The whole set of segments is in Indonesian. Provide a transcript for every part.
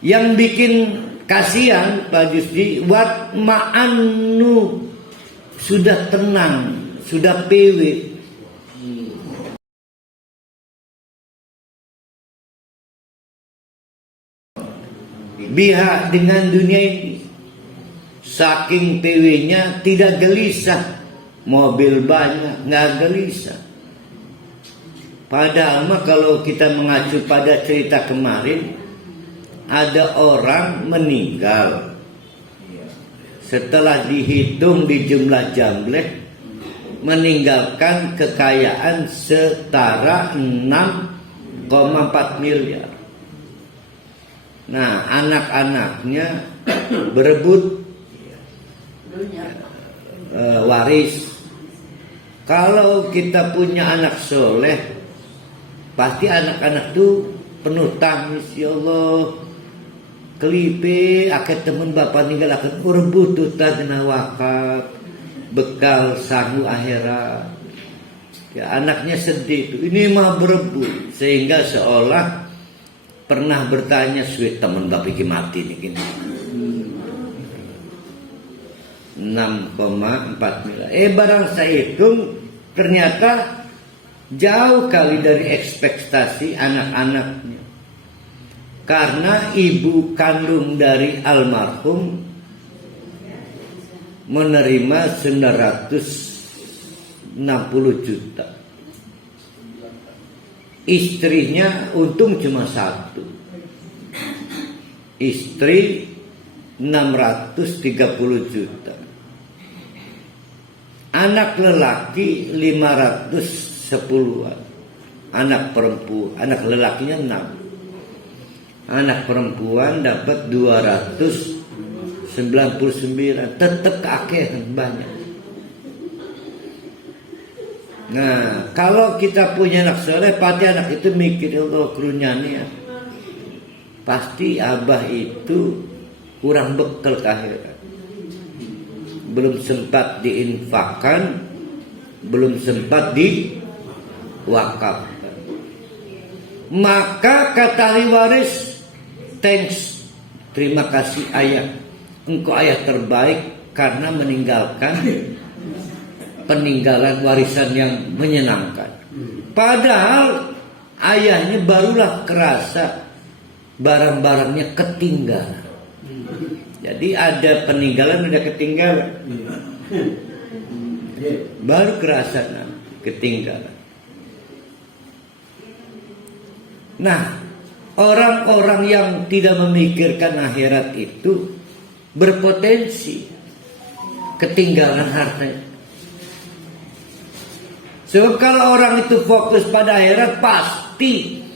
Yang bikin kasihan Pak Jusdi, wat ma'annu, sudah tenang, sudah PW. Biha, dengan dunia ini, saking PW-nya tidak gelisah, mobil banyak, nggak gelisah. Padahal mah kalau kita mengacu pada cerita kemarin, ada orang meninggal. Setelah dihitung di jumlah jamblek, meninggalkan kekayaan setara 6,4 miliar. Nah, anak-anaknya berebut waris. Kalau kita punya anak soleh, pasti anak-anak tuh penuh tangis, ya Allah, kelipe akeh temen bapak ninggal akan berebut tuh tadina wakaf bekal sangu akhirat. Ya, anaknya sedih tuh, ini mah berebut, sehingga seolah pernah bertanya, suwe temen bapak iki mati nih gini. 6,4 miliar. Barang saya hitung ternyata jauh kali dari ekspektasi anak-anaknya. Karena ibu kandung dari almarhum menerima 960 juta. Istrinya untung cuma satu. Istri 630 juta. Anak lelaki 510-an. Anak perempuan, anak lelakinya 6. Anak perempuan dapat 299, tetap keakehan banyak. Nah, kalau kita punya anak soleh, pasti anak itu mikir, Allah kerunyanya, pasti abah itu kurang bekal ke akhirat, belum sempat diinfakkan, belum sempat diwakafkan. Maka kata ahli waris, thanks, terima kasih ayah, engkau ayah terbaik karena meninggalkan peninggalan warisan yang menyenangkan. Padahal ayahnya barulah kerasa barang-barangnya ketinggalan. Jadi ada peninggalan, ada ketinggalan, baru kerasa ketinggalan. Nah, orang-orang yang tidak memikirkan akhirat itu berpotensi ketinggalan hartanya. Sebab kalau orang itu fokus pada akhirat, pasti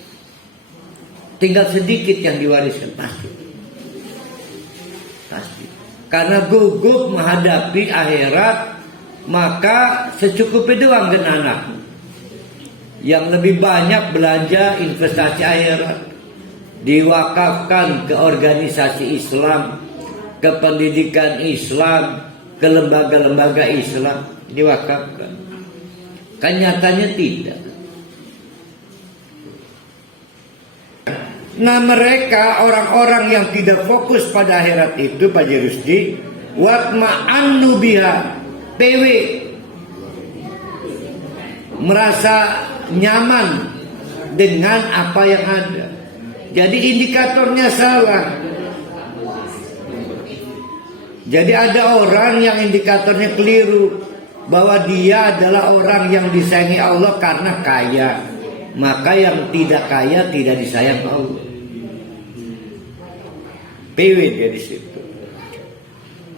tinggal sedikit yang diwariskan, pasti. Karena gugup menghadapi akhirat, maka secukupnya doang dengan anak. Yang lebih banyak belanja investasi akhirat, diwakafkan ke organisasi Islam, ke pendidikan Islam, ke lembaga-lembaga Islam, diwakafkan. Kan nyatanya tidak. Nah, mereka orang-orang yang tidak fokus pada akhirat itu, Pak Rusdi, watma'annu biha, PW, merasa nyaman dengan apa yang ada. Jadi indikatornya salah. Jadi ada orang yang indikatornya keliru, bahwa dia adalah orang yang disayangi Allah karena kaya. Maka yang tidak kaya tidak disayang Allah. PW dia di situ.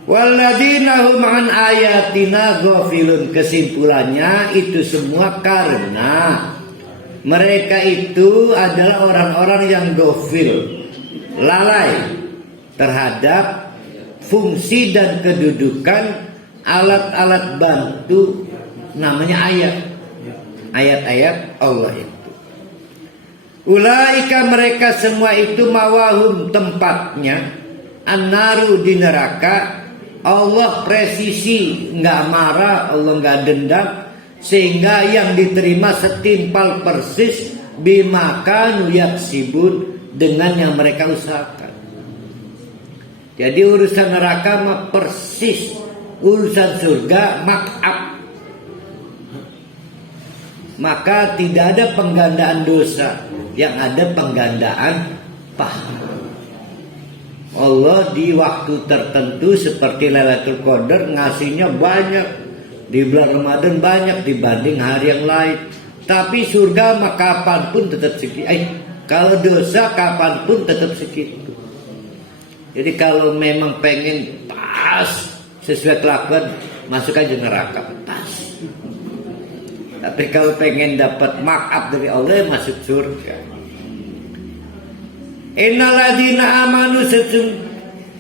Walladzina hum an ayatina ghafilun. Kesimpulannya itu semua karena mereka itu adalah orang-orang yang ghafil, lalai terhadap fungsi dan kedudukan alat-alat bantu namanya ayat-ayat Allah itu. Ulaika, mereka semua itu mawahum, tempatnya an-naru, di neraka. Allah presisi, nggak marah, Allah nggak dendam, sehingga yang diterima setimpal persis bimaka nuyaksibun, dengan yang mereka usahakan. Jadi urusan neraka mah persis urusan surga mark up. Maka tidak ada penggandaan dosa, yang ada penggandaan pahala. Allah di waktu tertentu seperti Lailatul Qadar ngasihnya banyak, di bulan Ramadan banyak dibanding hari yang lain. Tapi surga mah kapanpun tetap segitu. Kalau dosa kapanpun tetap segitu. Jadi kalau memang pengen pas sesuai kelakuan, masuk aja neraka pas. Tapi kalau pengen dapat markup dari Allah, masuk surga. Innalladzina amanu,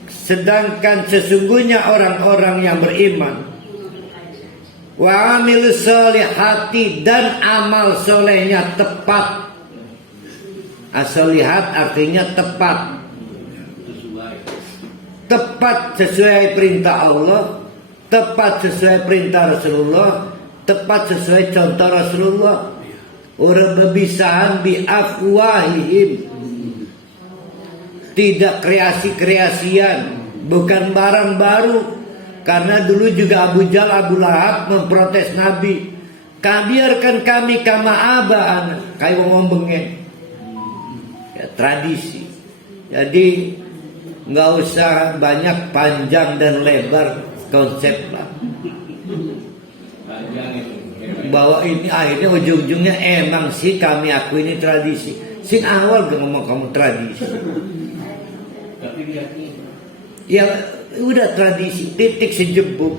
sedangkan sesungguhnya orang-orang yang beriman, wa amilus solihati, dan amal solehnya tepat. As-solihat artinya tepat. Tepat sesuai perintah Allah, tepat sesuai perintah Rasulullah, tepat sesuai contoh Rasulullah. Orang berbisahan bi afwahihim, tidak kreasi-kreasian, bukan barang baru. Karena dulu juga Abu Jahal, Abu Lahab memprotes Nabi. Biarkan kami kama abaan, kayak ngomong bengen. Ya, tradisi. Jadi nggak usah banyak panjang dan lebar konsep lah. Bahwa ini akhirnya ujung-ujungnya emang sih kami aku ini tradisi. Sing awal gak ngomong kamu tradisi. Ya udah tradisi, titik sejebuk.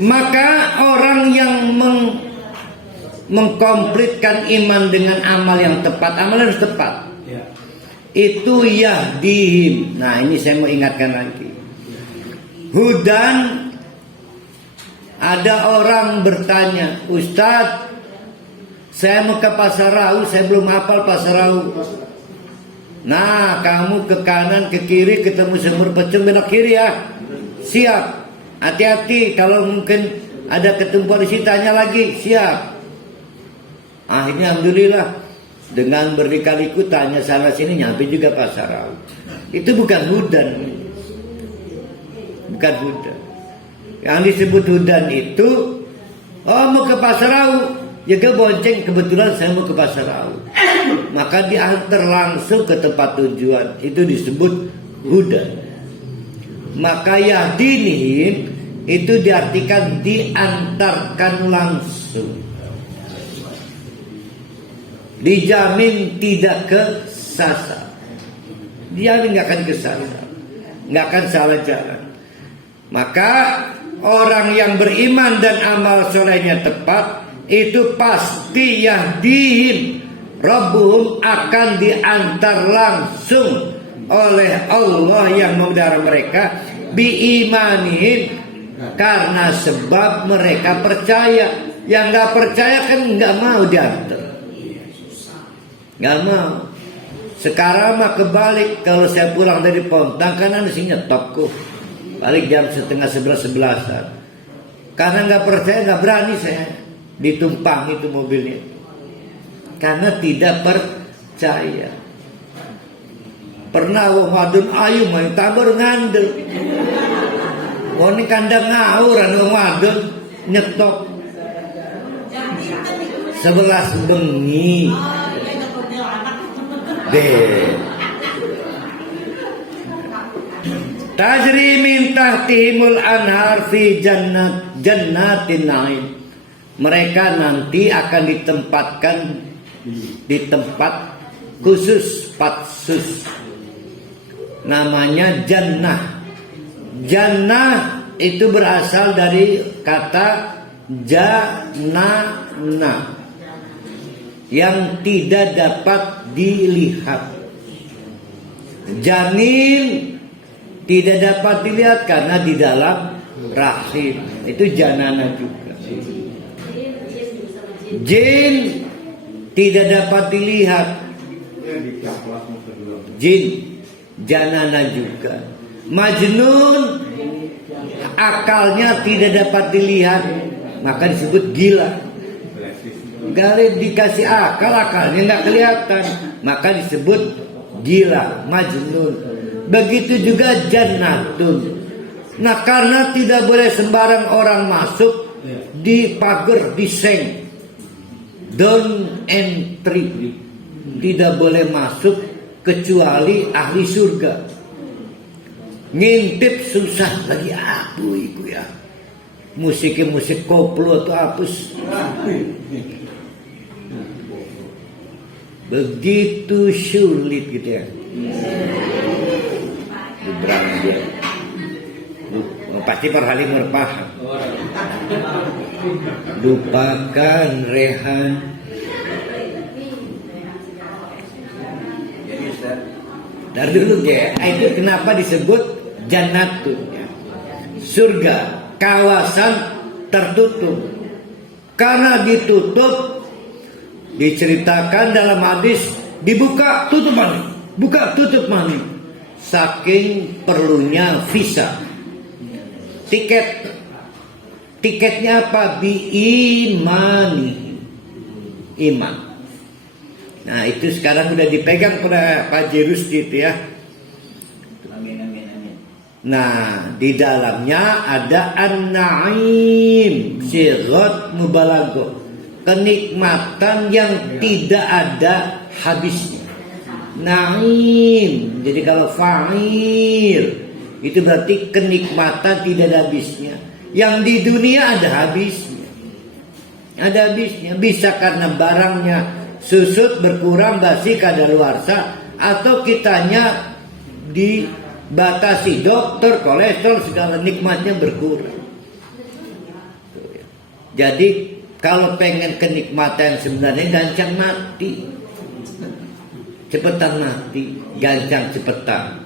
Maka orang yang mengkomplitkan iman dengan amal yang tepat, amal harus tepat. Itu yahdihim. Nah ini saya mau ingatkan lagi. Hudan, ada orang bertanya, Ustadz, saya mau ke Pasar Rau, saya belum hafal Pasar Rau. Nah, kamu ke kanan, ke kiri, ketemu sumur pecung, belok kiri ya. Siap. Hati-hati, kalau mungkin ada ketemu polisi, tanya lagi. Siap. Akhirnya Alhamdulillah, dengan berlikaliku tanya sana sini, nyampe juga Pasar Rau. Itu bukan hudan. Bukan hudan. Yang disebut hudan itu, oh mau ke Pasar Rau. Jaga bonceng, kebetulan saya mau ke Pasar Rau. Maka diantar langsung ke tempat tujuan. Itu disebut hudan. Maka yahdinihim itu diartikan diantarkan langsung. Dijamin tidak kesasar. Dijamin gak akan kesasar, gak akan salah jalan. Maka orang yang beriman dan amal solehnya tepat, itu pasti yahdihim Rabbuhum, akan diantar langsung oleh Allah yang memelihara mereka biimanihim, karena sebab mereka percaya. Yang gak percaya kan gak mau diantar, gak mau. Sekarang mah kebalik. Kalau saya pulang dari Pontang kan ada sih nyetopku, balik jam 10:30-11. Karena gak percaya, gak berani saya ditumpang itu mobilnya, karena tidak percaya. Pernah wong wadon ayu main tabur ngandel, wong ini kandang ngawur wong wadon nyetok 11 bengi deh. Tajri min tahtihimul anhar fi jannatin na'im. Mereka nanti akan ditempatkan di tempat khusus, patsus, namanya jannah. Jannah itu berasal dari kata janana, yang tidak dapat dilihat. Janin tidak dapat dilihat karena di dalam rahim. Itu janana juga. Jin tidak dapat dilihat. Jin janana juga. Majnun akalnya tidak dapat dilihat, maka disebut gila. Kalau dikasih akal, akalnya nggak kelihatan, maka disebut gila, majnun. Begitu juga jannatun. Nah, karena tidak boleh sembarang orang masuk, di pagar, di seng, don't entry, tidak boleh masuk kecuali ahli surga. Ngintip susah lagi apa itu ya? Musiknya musik koplo atau apus. Begitu sulit gitu ya. Berang dia. Pasti per hari paham. Lupakan Rehan. Dari dulu ya, itu kenapa disebut jannatun ya. Surga, kawasan tertutup. Karena ditutup, diceritakan dalam hadis, dibuka tutup mani, buka tutup mani. Saking perlunya visa, tiket. Tiketnya apa? Biimani, iman. Nah, itu sekarang udah dipegang pada Pak Rusdi itu ya. Amin. Nah, di dalamnya ada an-na'im, sighat mubalaghah, kenikmatan yang tidak ada habisnya. Na'im, jadi kalau fa'il itu berarti kenikmatan tidak ada habisnya. Yang di dunia ada habisnya. Ada habisnya, bisa karena barangnya susut, berkurang, basi, kadaluarsa, atau kitanya dibatasi dokter, kolesterol, segala nikmatnya berkurang. Jadi kalau pengen kenikmatan sebenarnya gancang mati, cepetan mati, gancang cepetan.